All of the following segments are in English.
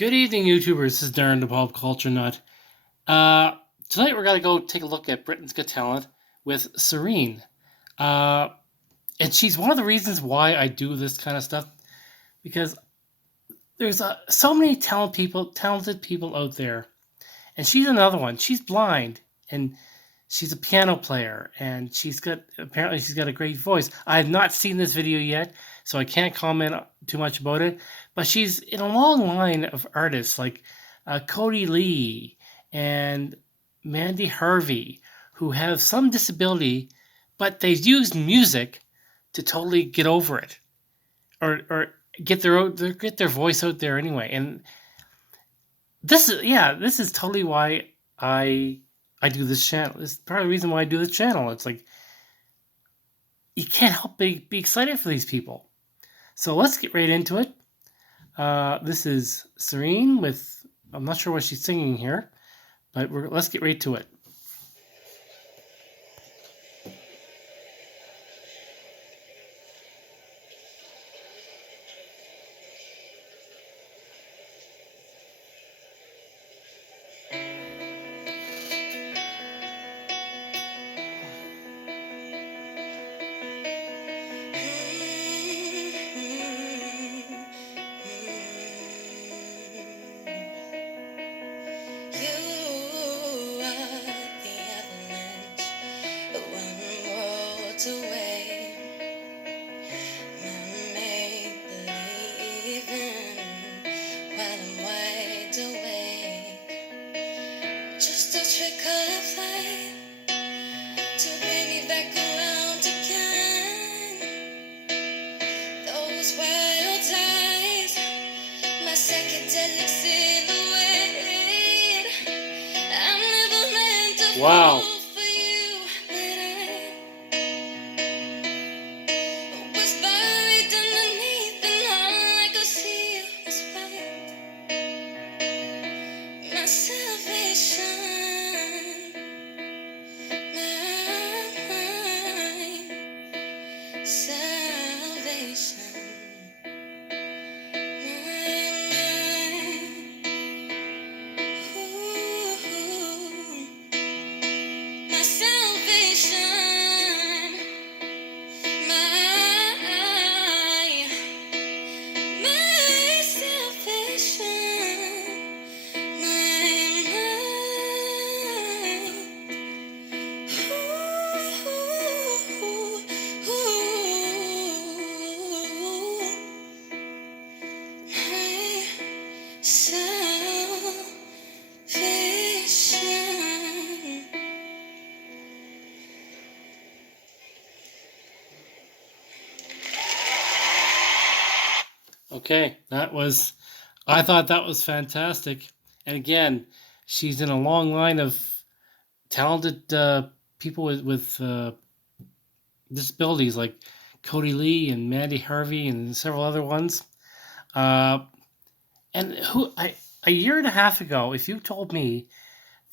Good evening, YouTubers. This is Darren the Pop Culture Nut. Uh, Tonight we're gonna go take a look at Britain's Got Talent with Sirine. Uh, and she's one of the reasons why I do this kind of stuff because there's so many talented people out there, and she's another one. She's blind and she's a piano player, and apparently she's got a great voice. I have not seen this video yet, so I can't comment too much about it. But she's in a long line of artists like Cody Lee and Mandy Harvey, who have some disability, but they've used music to totally get over it, or get their voice out there anyway. And this is totally why I do this channel. This is part of the reason why I do this channel. It's like you can't help be excited for these people. So let's get right into it. This is Sirine with, I'm not sure what she's singing here, but let's get right to it. Away, my make believing while I'm wide awake. Just a trick of fate to bring me back around again. Those wild eyes, my psychedelic silhouette. I'm never meant to Wow. fall for you, but I was buried underneath, and all I could see was white. My salvation, my salvation, my salvation. My salvation, salvation. Okay, I thought that was fantastic. And again, she's in a long line of talented people with disabilities like Cody Lee and Mandy Harvey and several other ones. Uh, and a year and a half ago, if you told me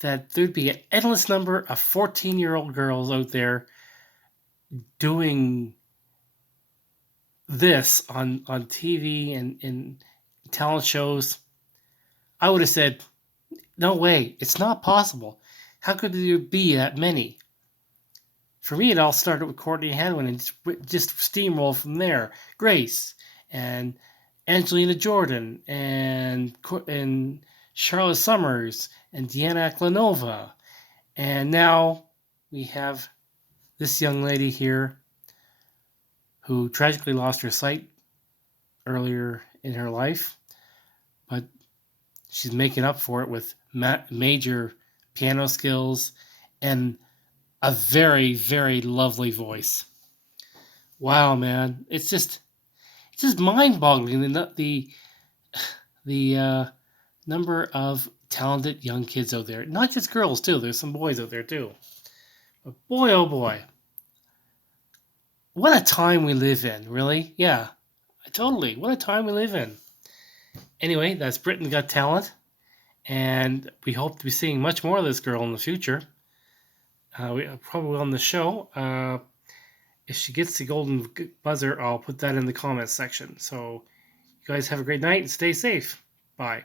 that there'd be an endless number of 14-year-old girls out there doing this on TV and in talent shows, I would have said, no way, it's not possible. How could there be that many? For me, it all started with Courtney Hanwin and just steamroll from there. Grace and Angelina Jordan and Charlotte Summers and Deanna Aklanova. And now we have this young lady here who tragically lost her sight earlier in her life, but she's making up for it with major piano skills and a very, very lovely voice. Wow, man, it's just mind-boggling the number of talented young kids out there. Not just girls too. There's some boys out there too. But boy, oh boy, what a time we live in. Really, yeah, totally. What a time we live in. Anyway, that's Britain Got Talent, and we hope to be seeing much more of this girl in the future. We probably on the show. If she gets the golden buzzer, I'll put that in the comments section. So you guys have a great night and stay safe. Bye.